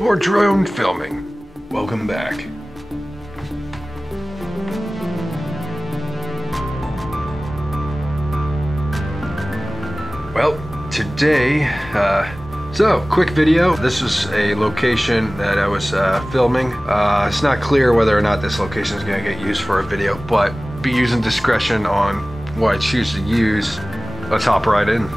More drone filming. Welcome back. Well, today, so quick video. This is a location that I was filming. It's not clear whether or not this location is going to get used for a video, but be using discretion on what I choose to use. Let's hop right in.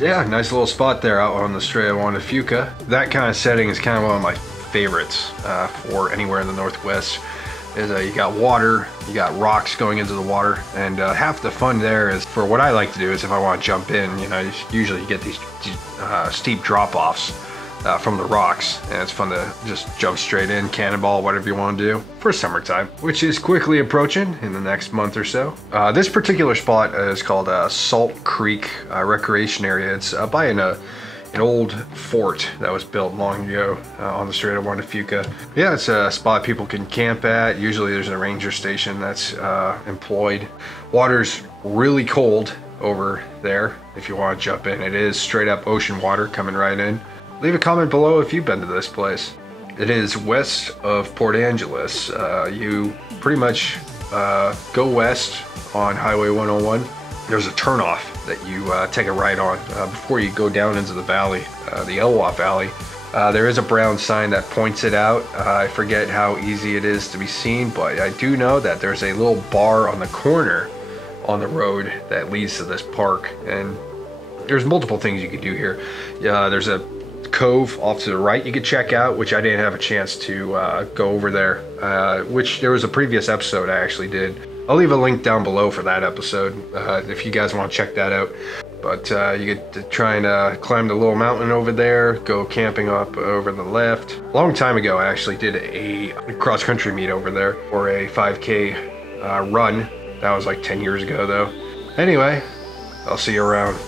Yeah, nice little spot there out on the Strait of Juan de Fuca. That kind of setting is kind of one of my favorites for anywhere in the Northwest. Is you got water, you got rocks going into the water, and half the fun there is, for what I like to do, is if I want to jump in, you know, usually you get these steep drop-offs from the rocks, and it's fun to just jump straight in, cannonball, whatever you want to do for summertime, which is quickly approaching in the next month or so. This particular spot is called Salt Creek Recreation Area. It's by an old fort that was built long ago on the Strait of Juan de Fuca. Yeah, it's a spot people can camp at. Usually there's a ranger station that's employed. Water's really cold over there if you want to jump in. It is straight up ocean water coming right in. Leave a comment below if you've been to this place. It is west of Port Angeles. You pretty much go west on Highway 101. There's a turnoff that you take a right on before you go down into the valley, the Elwha Valley. There is a brown sign that points it out. I forget how easy it is to be seen, but I do know that there's a little bar on the corner on the road that leads to this park, and there's multiple things you could do here. There's a cove off to the right you could check out, which I didn't have a chance to go over there, which there was a previous episode I actually did. I'll leave a link down below for that episode if you guys want to check that out. But you get to try and climb the little mountain over there, go camping up over the left. A long time ago I actually did a cross-country meet over there, or a 5K run. That was like 10 years ago though. Anyway, I'll see you around.